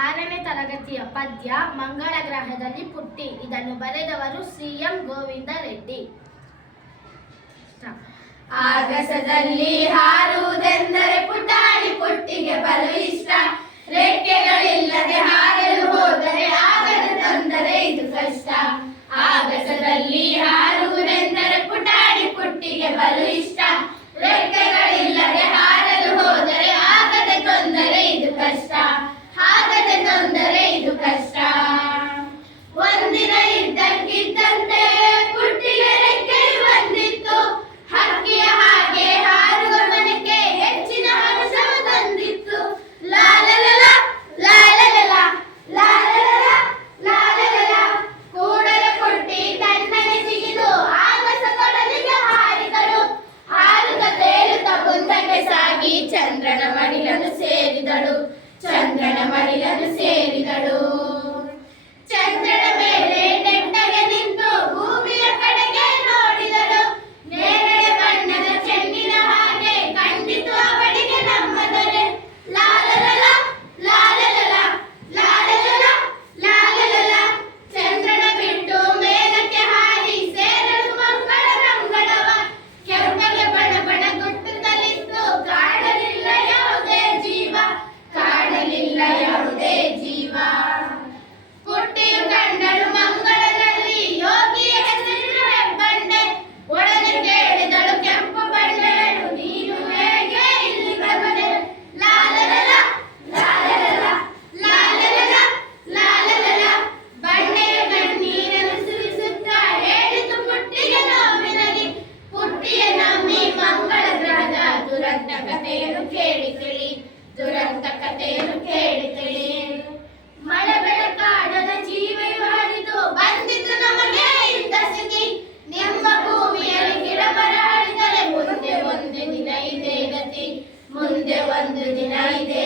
6ನೇ ತರಗತಿಯ ಪದ್ಯ ಮಂಗಳ ಗ್ರಹದಲ್ಲಿ ಪುಟ್ಟಿ. ಇದನ್ನು ಬರೆದವರು ಸಿ.ಎಂ. ಗೋವಿಂದ ರೆಡ್ಡಿ. ಆಗಸದಲ್ಲಿ ಹಾರುವುದೆಂದರೆ ಪುಟಾಣಿ ಪುಟ್ಟಿಗೆ ಬಲು ಇಷ್ಟ. ರೆಕ್ಕೆಗಳಿಲ್ಲದೆ ಹಾರಲು ಹೋದರೆ ಆಗದ ತೊಂದರೆ ಇದು ಕಷ್ಟ. ಆಗಸದಲ್ಲಿ ಹಾರುವುದೆಂದರೆ ಪುಟಾಣಿ ಪುಟ್ಟಿಗೆ ಬಲು ಇಷ್ಟ. ರೆಕ್ಕೆಗಳಿಲ್ಲದೆ ಹಾರಲು ಹೋದರೆ ಆಗದ ತೊಂದರೆ ಇದು ಕಷ್ಟ. ಆಗದ ತೊಂದರೆ ಇದು ಕಷ್ಟ. ಒಂದಿನ ಇದ್ದಕ್ಕಿದ್ದಂತೆ ಪುಟ್ಟಿಗೆ ರೆಕ್ಕೆಯು ಬಂದಿತ್ತು. ಹಕ್ಕಿಯ ಹಾಗೆ ಹಾರುವ ಮನಕ್ಕೆ ಹೆಚ್ಚಿನ ಹರ್ಷವು ತಂದಿತ್ತು. ಲಾಲಲಲ ಲಾಲಲಲ ಲಾಲಲಲ ಲಾಲಲಲ ಕೂಡಲೇ ಪುಟ್ಟಿ ತನ್ನನೆ ಜಿಗಿದು ಆಗಸ ಕೊಡಲಿಗೆ ಹಾರಿದಳು. ಹಾರುತ್ತ ತೇಲುತ್ತ ಮುಂದಕ್ಕೆ ಸಾಗಿ ಚಂದ್ರನ ಮಡಿಲನ್ನು ಸೇರಿದಳು. ಚಂದ್ರನ ಮಡಿಲನ್ನು ಸೇರಿದಳು. ಚಂದ್ರನ ಮೇಲೆ ನೆಟ್ಟಗೆ ನಿಂತು ಭೂಮಿಯ ಕಡೆಗೆ ನೋಡಿದಳು. ನೇರಳೆ ಬಣ್ಣದ ಚೆಂಡಿನ ಹಾಗೆ ಕಂಡಿತು ಅವಳಿಗೆ ನಮ್ಮದರೆ. ಲಾಲಲಲ ಲಾಲಲಲ ಲಾಲಲಲ ಲಾಲಲಲ ಚಂದ್ರನ ಬಿಟ್ಟು ಮೇಲಕ್ಕೆ ಹಾರಿ ಸೇರಲು ಮಂಗಳ ರಂಗಳವ. ಕೆಂಪಗೆ ಬಣ ಬಣ ಗುಟ್ಟುತ್ತಲಿತ್ತು. ಕಾಣಲಿಲ್ಲ ಯಾವುದೇ ಜೀವ. ಕಾಣಲಿಲ್ಲ ಯಾವುದೇ ಜೀವ. ಪುಟ್ಟಿಯು ಕಂಡಳು ಮಂಗಳನಲ್ಲಿ ಯೋಗಿಯ ಹೆಸರಿನ ಹೆಬ್ಬಂಡೆ. ಒಡನೆ ಕೇಳಿದಳು ಕೆಂಪು ಬಂಡೆಯಳು, ನೀನು ಹೇಗೆ ಇಲ್ಲಿಗೆ ಬಂದೆ? ಲಾಲಲಲ ಲಾಲಲಲ ಲಾಲಲಲ ಲಾಲಲಲ ಬಂಡೆಯ ಕಣ್ಣೀರನ್ನು ಸುರಿಸುತ್ತಾ ಹೇಳಿತು ಪುಟ್ಟಿಯ ನೋವಿನಲ್ಲಿ. ಪುಟ್ಟಿಯ ನಂಬಿ ಮಂಗಳ ಗ್ರಹದ ದುರಂತ ಕಥೆಯನ್ನು ಕೇಳಿ ತಿಳಿ. ದುರಂತ ಕಥೆಯನ್ನು ಕೇಳಿ ತಿಳಿ. ಮಳೆ ಬೆಳಕಾಡದ ಜೀವೆಯು ಹರಿದು ಬಂದಿತು ನಮಗೆ ಇಂಥ ಸ್ಥಿತಿ. ನಿಮ್ಮ ಭೂಮಿಯಲ್ಲಿ ಗಿಡ ಮರ ಹರಿದರೆ ಮುಂದೆ ಒಂದು ದಿನ ಇದೇ ಗತಿ. ಮುಂದೆ ಒಂದು ದಿನ ಇದೇ